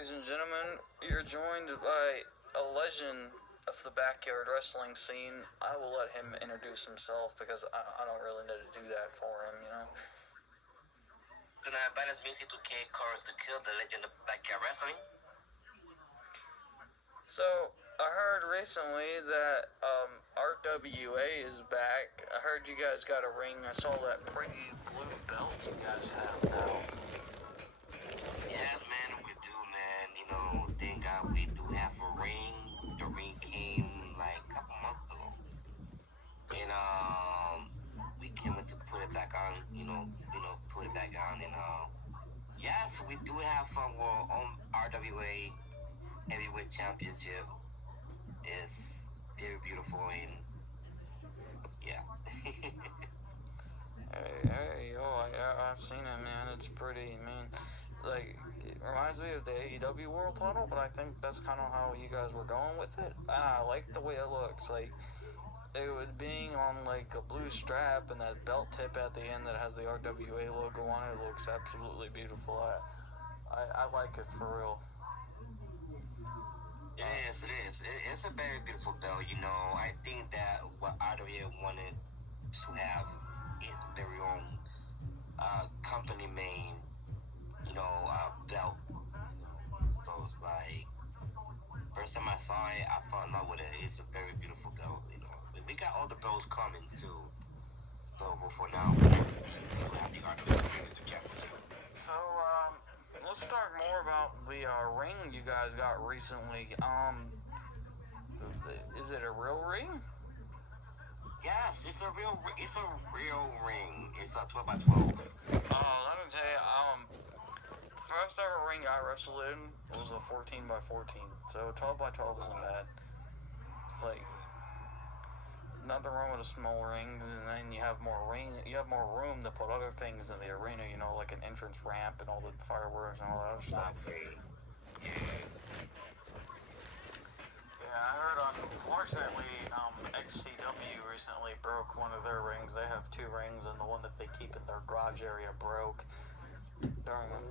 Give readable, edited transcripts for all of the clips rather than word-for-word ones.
ladies and gentlemen, you're joined by a legend of the backyard wrestling scene. I will let him introduce himself because I don't really know to do that for him, you know. Good night, my name is c2k, Chorus to Kill, the legend of backyard wrestling. So, I heard recently that RWA is back. I heard you guys got a ring. I saw that pretty blue belt you guys have now. Yes, man, we do, man. You know, thank God we do have a ring. The ring came like a couple months ago. And we came in to put it back on, put it back on. And yes, we do have our own RWA Heavyweight Championship. It's very beautiful and yeah. Hey, I've seen it, man. It's pretty, like, it reminds me of the AEW World Title, but I think that's kind of how you guys were going with it. I like the way it looks, like, it was being on, like, a blue strap and that belt tip at the end that has the RWA logo on it looks absolutely beautiful. I like it for real. It is. It's a very beautiful belt, you know. I think that what RWA wanted to have its very own company main, belt. So it's like, first time I saw it, I fell in love with it. It's a very beautiful belt, you know. We got all the belts coming too. So for now, we have the RWA championship. So, let's talk more about the ring you guys got recently. Is it a real ring? Yes, it's a real ring. It's a 12 by 12. Let me tell you, first ever ring I wrestled in was a 14 by 14. So 12 by 12 isn't bad. Like, nothing wrong with a small ring, and then you have more room to put other things in the arena, you know, like an entrance ramp and all the fireworks and all that other stuff. Yeah, I heard, unfortunately, XCW recently broke one of their rings. They have two rings, and the one that they keep in their garage area broke during them.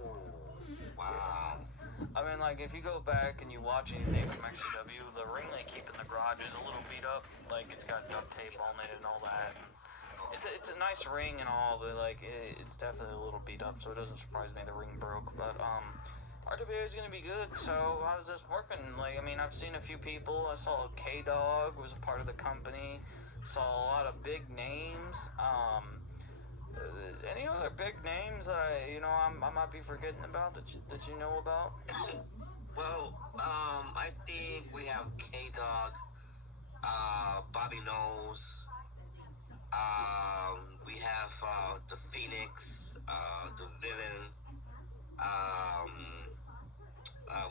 Wow. I mean, like, if you go back and you watch anything from XCW, the ring they keep in the garage is a little beat up. Like, it's got duct tape on it and all that. It's a nice ring and all, but, like, it's definitely a little beat up, so it doesn't surprise me the ring broke. But, RWA is going to be good, so how's this working? Like, I mean, I've seen a few people. I saw K-Dog was a part of the company. Saw a lot of big names. Any other big names that I might be forgetting about that you know about? Well, I think we have K-Dog, Bobby Knows, we have the Phoenix, the Villain,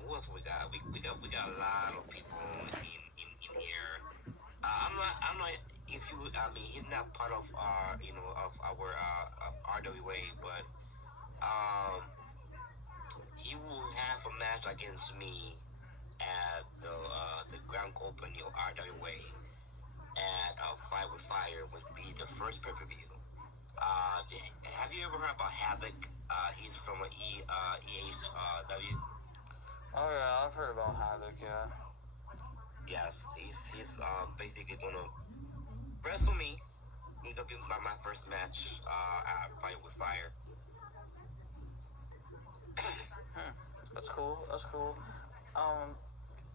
who else we got? We got a lot of people in here. I'm not. If you, I mean, he's not part of our, of our RWA, but he will have a match against me at the Grand Opening of RWA at Fight with Fire, would be the first pay-per-view. Have you ever heard about Havoc? He's from EHW. Oh yeah, I've heard about Havoc. Yeah. Yes, he's basically gonna wrestle me. He's gonna be my first match at Fight with Fire. That's cool.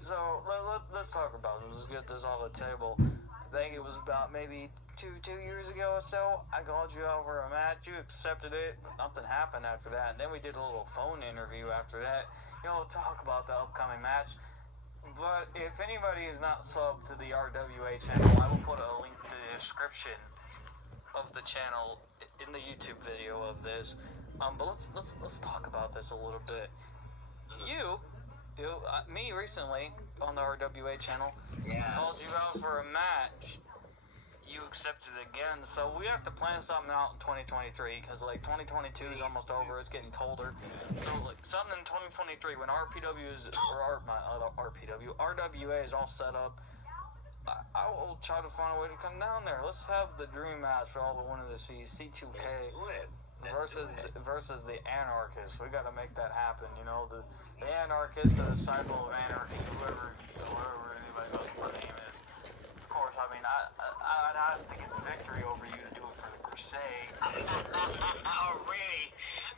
So let's talk about it. Let's get this on the table. I think it was about maybe two years ago or so. I called you out for a match. You accepted it. Nothing happened after that. And then we did a little phone interview after that. Talk about the upcoming match. But if anybody is not subbed to the RWA channel, I will put a link to the description of the channel in the YouTube video of this. But let's talk about this a little bit. Me recently on the RWA channel called you out for a match. You accepted again, so we have to plan something out in 2023 because like 2022 is almost over. It's getting colder, so like something in 2023 when RWA is all set up. I will try to find a way to come down there. Let's have the dream match for all we wanted to see. C2k. versus the anarchists. We got to make that happen. You know, the anarchist, the disciple of anarchy, whoever anybody knows what their name is. Of course, I mean, I'd have to get the victory over you to do it for the crusade. Oh, really?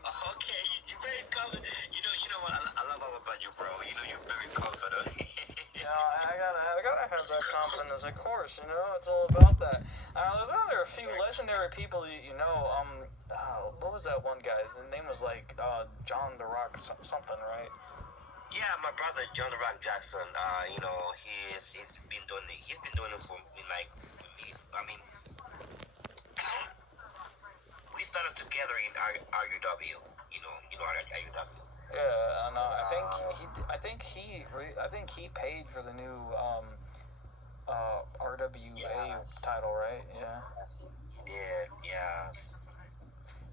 Okay, you very confident. You know what? I love all about you, bro. You're very confident. You know, I gotta have that confidence, of course. You know, it's all about that. There are a few legendary people you know. What was that one guy's? The name was like John the Rock something, right? Yeah, my brother John the Rock Jackson. He's been doing it for me. Like, I mean, we started together in RUW. RUW. Yeah, and I think he paid for the new RWA title, right? Yeah. Yeah.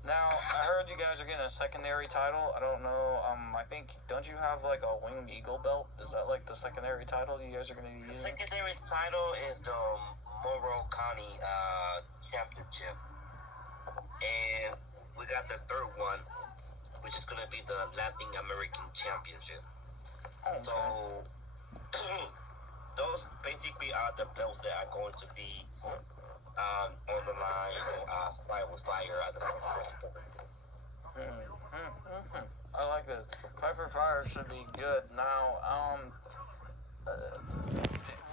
Now I heard you guys are getting a secondary title. I don't know. I think don't you have like a winged eagle belt? Is that like the secondary title you guys are gonna be using? The secondary title is the Monroe County Championship, and we got the third one, which is gonna be the Latin American Championship. Okay. So those basically are the belts that are going to be on the line, fire with fire at the I like this. Fight for Fire should be good. Now,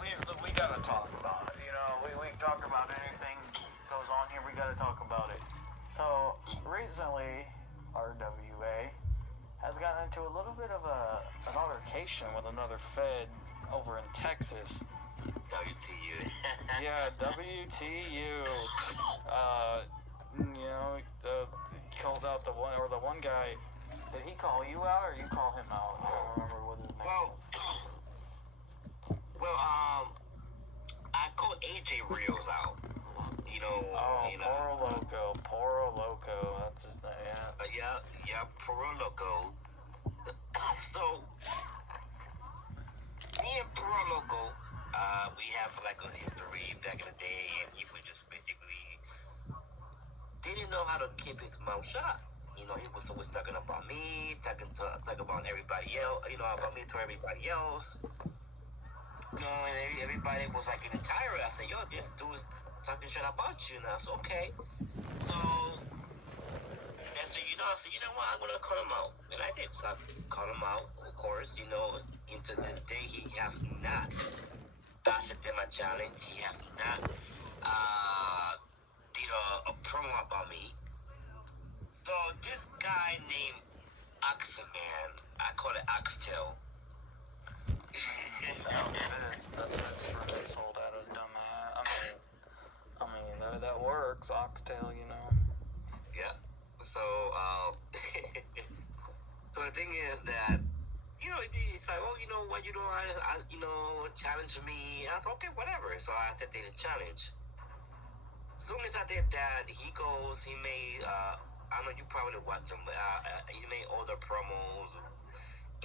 we gotta talk about it. You know, we talk about anything goes on here. We gotta talk about it. So recently, RWA has gotten into a little bit of an altercation with another Fed over in Texas. WTU. Yeah, WTU. Called out the one guy. Did he call you out or you call him out? I don't remember what his name was. Well, I called AJ Rios out. Poro Loco. That's his name. Yeah. Poro Loco. So, me and Poro Loco, we have like a history back in the day, and he was just basically didn't know how to keep his mouth shut. He was always talking about me, talking about everybody else, about me to everybody else. And everybody was like getting tired. I said, yo, this dude is talking shit about you now. So, okay. So, I said, you know what, I'm going to call him out. And I did. So I called him out, of course. Into this day, he has not accepted my challenge. He has not did a promo about me. So this guy named Oxman, I call it Oxtail. That's really sold out of dumbass. I mean that works. Oxtail, you know. Yeah. So so the thing is that it's like, oh, why you don't challenge me? I thought, okay, whatever. So I accepted the challenge. As soon as I did that, he made I know you probably watched him, but he made all the promos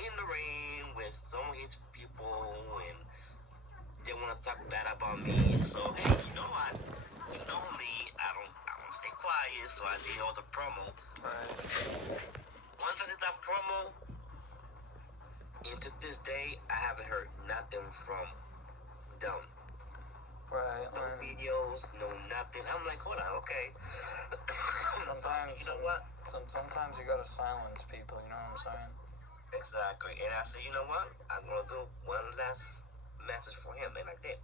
in the ring with some of his people, and they want to talk bad about me. So hey, you know me, I don't stay quiet. So I did all the promo. Right. Once I did that promo, and to this day, I haven't heard nothing from them. Right. No videos, no nothing. I'm like, hold on, okay. Sometimes, you know what? Sometimes you gotta silence people. You know what I'm saying? Exactly. And I said, you know what? I'm gonna do one last message for him, and I did.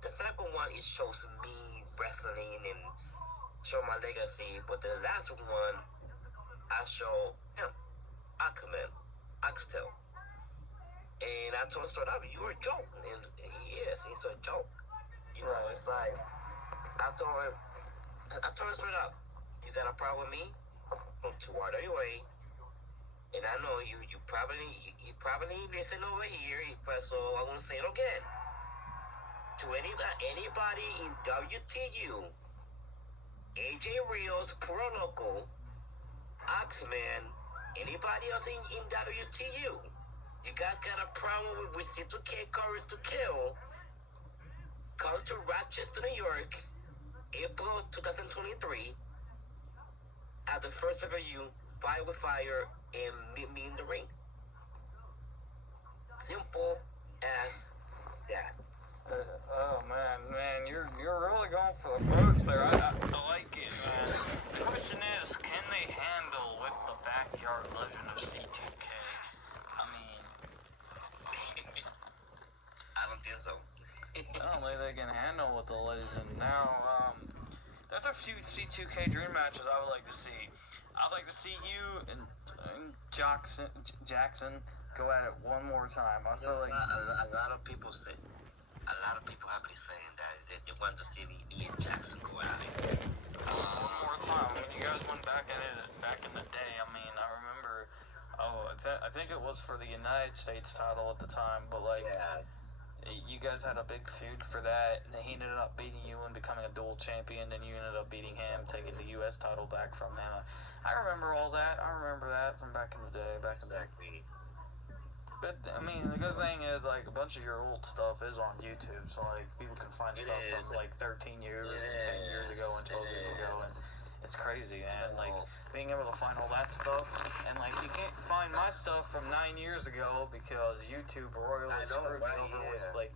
The second one, it shows me wrestling and show my legacy, but the last one, I show him, Aquaman, Oxtail. And I told him straight up, you're a joke. And he's a joke. Right. It's like, I told him straight up, you got a problem with me? From toward anyway. And I know he probably listen over here, so I won't say it again. To anybody in WTU, AJ Rios, Pro Loco, Oxman, anybody else in WTU, you guys got a problem with c2k Courage to Kill, come to Rochester, New York, April 2023 at the first pay-per-view, Fire with Fire, and meet me in the ring. Simple as that. Oh man, you're really going for the books there. I like it, man. The question is, can they handle with the backyard legend of c2k? I mean, I don't think so. I don't think they can handle with the legend. Now, there's a few c2k dream matches I would like to see. I'd like to see you and Jackson go at it one more time. I feel like a lot of people say. A lot of people have been saying that they want to see me and Jackson go at it. One more time. I mean, you guys went back in the day. I mean, I remember. I think it was for the United States title at the time, but like, you guys had a big feud for that, and he ended up beating you and becoming a dual champion. Then you ended up beating him, taking the U.S. title back from him. I remember all that. I remember that from back in the day. But, I mean, the good thing is, like, a bunch of your old stuff is on YouTube, so, like, people can find stuff from, like, 13 years and 10 years ago and 12 years ago, and it's crazy, man. Like, being able to find all that stuff, and, like, you can't find my stuff from 9 years ago because YouTube royally screwed me over with, like,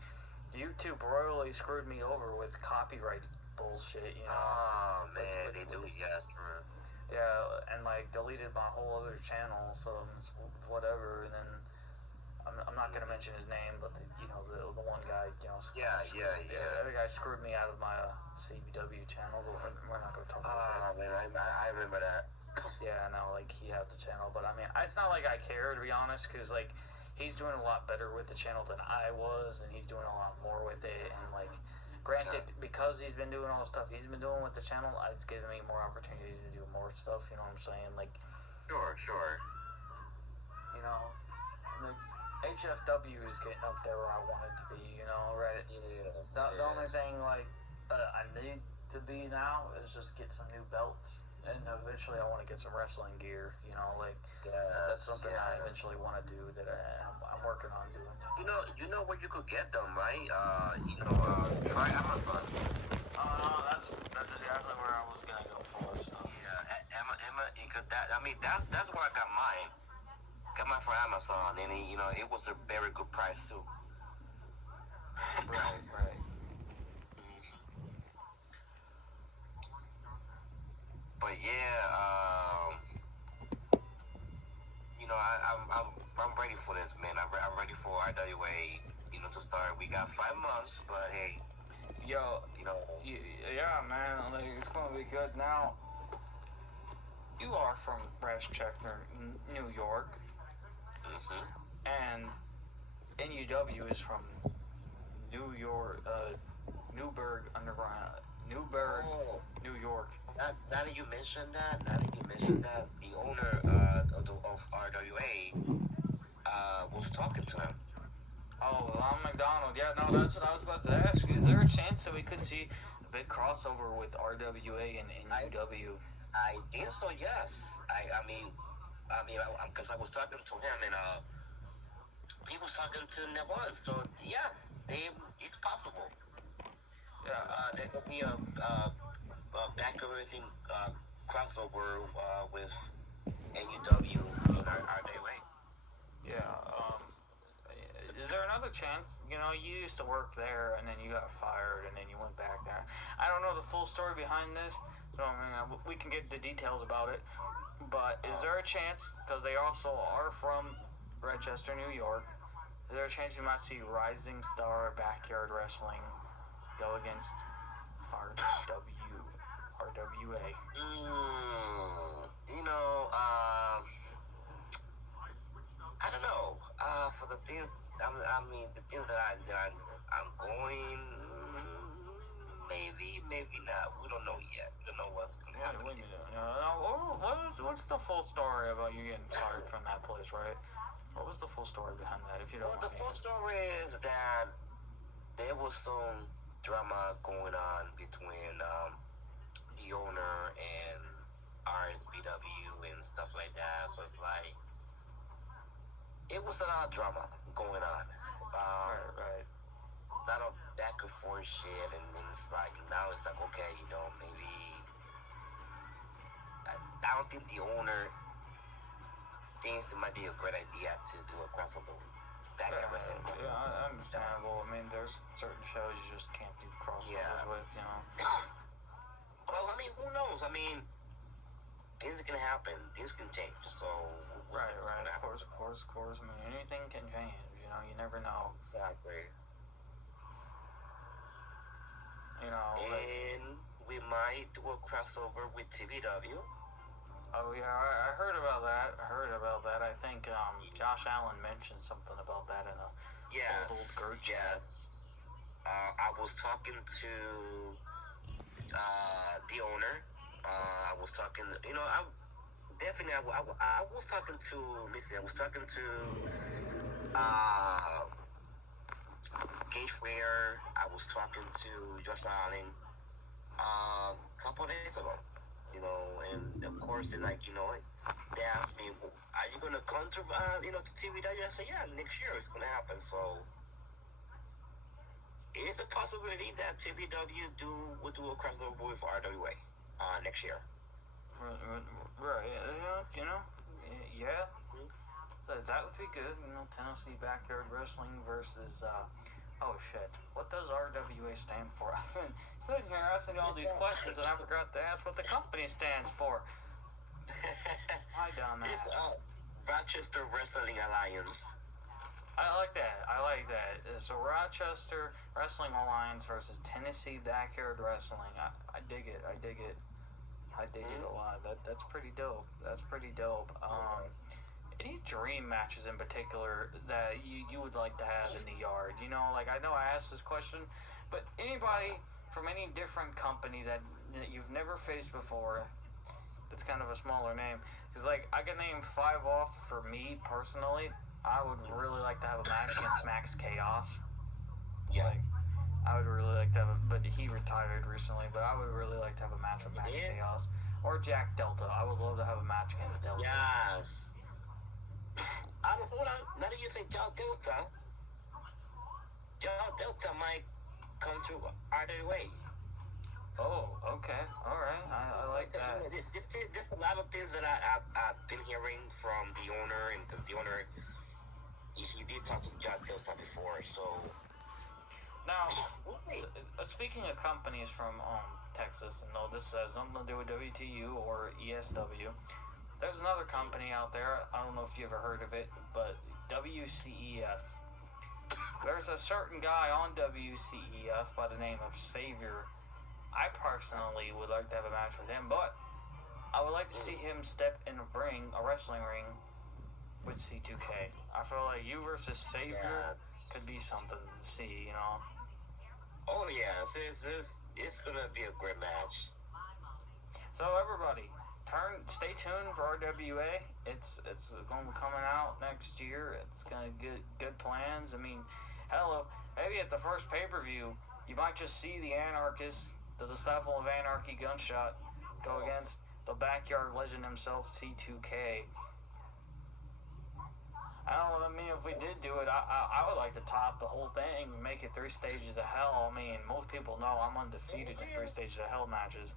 YouTube royally screwed me over with copyright bullshit, you know? Oh, man, they do, yeah, true. Yeah, and, like, deleted my whole other channel, so whatever, and then I'm not going to mention his name, but the one guy, the other guy screwed me out of my CBW channel, but we're not going to talk about that. Oh, man, I remember that. Yeah, no, like, he had the channel, but I mean, it's not like I care, to be honest, because, like, he's doing a lot better with the channel than I was, and he's doing a lot more with it, and, like, granted, because he's been doing all the stuff he's been doing with the channel, it's given me more opportunity to do more stuff, you know what I'm saying? Like, Sure. You know, like, HFW is getting up there where I want it to be, you know, right? The only thing, like, I need to be now is just get some new belts, and eventually I want to get some wrestling gear, you know, like, that's something I eventually want to do that I'm working on doing. You know where you could get them, right? Try Amazon. That's exactly where I was gonna go for, so. Yeah, Emma, that's where I got mine. Got mine from Amazon, and it was a very good price too. Right. But yeah, I'm ready for this, man. I'm ready for IWA, to start. We got 5 months, but hey, yeah, man, like, it's gonna be good. Now, you are from Westchester, New York. And NUW is from New York, Newburgh Underground, New York. Now that you mentioned that, the owner of RWA was talking to him. Oh, Ron McDonald. Yeah, no, that's what I was about to ask. Is there a chance that we could see a big crossover with RWA and NUW? I think so. Yes. Because I was talking to him and he was talking to Nevon. So yeah, it's possible. Yeah. There could be a backwards crossover with NUW and RWA. Yeah. Is there another chance? You used to work there, and then you got fired, and then you went back there. I don't know the full story behind this, so we can get the details about it. But is there a chance, because they also are from Rochester, New York, is there a chance you might see Rising Star Backyard Wrestling go against RWA? I don't know. For the things, the things that I'm going, maybe not. We don't know yet. We don't know what's going to happen. What's the full story about you getting fired from that place, right? What was the full story behind that, if you don't mind? The full story is that there was some drama going on between the owner and RSBW and stuff like that. So it's like, it was a lot of drama going on. Right. lot of back and forth shit, and then it's like now it's like okay, maybe I don't think the owner thinks it might be a great idea to do a crossover back at wrestling. Yeah, understandable. I mean, there's certain shows you just can't do crossovers with, Well, I mean, who knows? I mean, things can happen. Things can change. So right. Of course. I mean, anything can change. You never know. Exactly. And we might do a crossover with TVW. Oh yeah, I heard about that. I think Josh Allen mentioned something about that in a old group chat. I was talking to the owner. I was talking. I was talking to. Let me see. I was talking to Gage Ware. I was talking to Josh Allen a couple of days ago. And of course, they they asked me, are you going to come to, to TVW? I said, yeah, next year it's going to happen. So, it's a possibility that TVW will do a crossover with RWA next year. Right, yeah. So that would be good, Tennessee Backyard Wrestling versus, oh shit, what does RWA stand for? I've been sitting here asking all these questions and I forgot to ask what the company stands for. My dumb ass. It's Rochester Wrestling Alliance. I like that. So Rochester Wrestling Alliance versus Tennessee Backyard Wrestling. I dig it. I dig it a lot. That's pretty dope. Any dream matches in particular that you would like to have in the yard? I know I asked this question, but anybody from any different company that you've never faced before, that's kind of a smaller name, because I can name 5 off for me personally. I would really like to have a match against Max Chaos. Yeah. I would really like to have but he retired recently, but I would really like to have a match with Max Chaos. Or Jack Delta. I would love to have a match against Delta. Yes. Hold on. Now that you say Jack Delta might come to either way. Oh, okay. Alright. I like that. There's a lot of things that I've been hearing from the owner, and because the owner, he did talk to Jack Delta before, so... Now, speaking of companies from Texas, and no, this has nothing to do with WTU or ESW, there's another company out there, I don't know if you ever heard of it, but WCEF. There's a certain guy on WCEF by the name of Savior. I personally would like to have a match with him, but I would like to see him step in a wrestling ring, with C2k. I feel like you versus Savior could be something to see, Oh yeah, it's gonna be a great match. So everybody, stay tuned for RWA. It's going to be coming out next year. It's gonna get good plans. I mean, hello, maybe at the first pay-per-view, you might just see the Anarchist, the Disciple of Anarchy Gunshot, go against the backyard legend himself, C2k. I mean, if we did do it, I would like to top the whole thing, make it 3 stages of hell. I mean, most people know I'm undefeated in 3 stages of hell matches.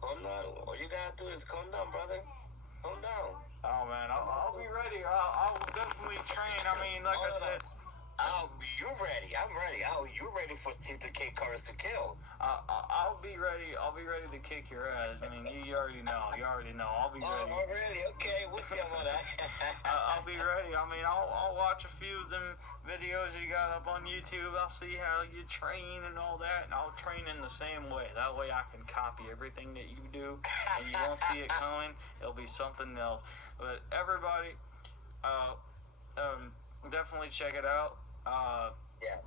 Calm down. All you gotta do is calm down, brother. Calm down. Oh, man, I'll be ready. I'll definitely train. I mean, like I said... You're ready. I'm ready. You're ready for c2k Cars to Kill. I'll be ready. I'll be ready to kick your ass. I mean, you already know. I'll be ready. Oh, really? Okay, we'll see about that. I'll be ready. I mean, I'll watch a few of them videos you got up on YouTube. I'll see how you train and all that, and I'll train in the same way. That way I can copy everything that you do, and you won't see it coming. It'll be something else. But everybody, definitely check it out.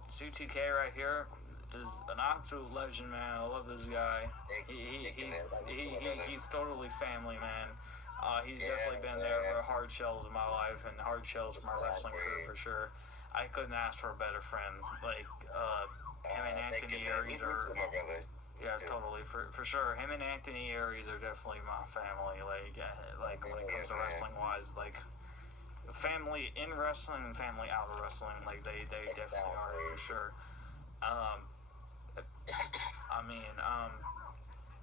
C2k right here is an absolute legend, man. I love this guy. He's totally family, man. He's definitely been there for hard shells in my life and hard shells for my wrestling crew for sure. I couldn't ask for a better friend. Like him and Anthony Aries are. Yeah, totally, for sure. Him and Anthony Aries are definitely my family. Like when it comes to wrestling wise, like. Family in wrestling and family out of wrestling, like they definitely are for sure. Um, I mean,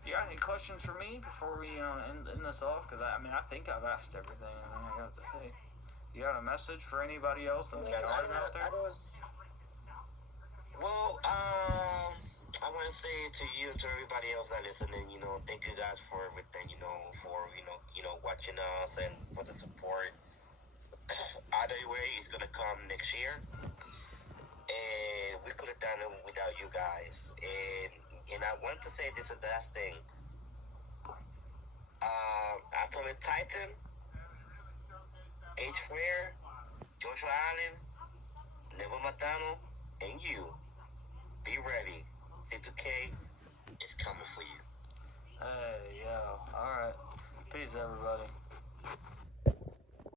you got any questions for me before we end this off? Because I think I've asked everything I got to say. You got a message for anybody else in the yard out there? I want to say to you, to everybody else that listening, thank you guys for everything, for watching us and for the support. Either way, it's gonna come next year, and we could have done it without you guys. And I want to say this is the last thing. Atomic Titan, H. Frere, Joshua Allen, Neville Matano, and you. Be ready. c2k is coming for you. Hey, yo. Alright. Peace, everybody.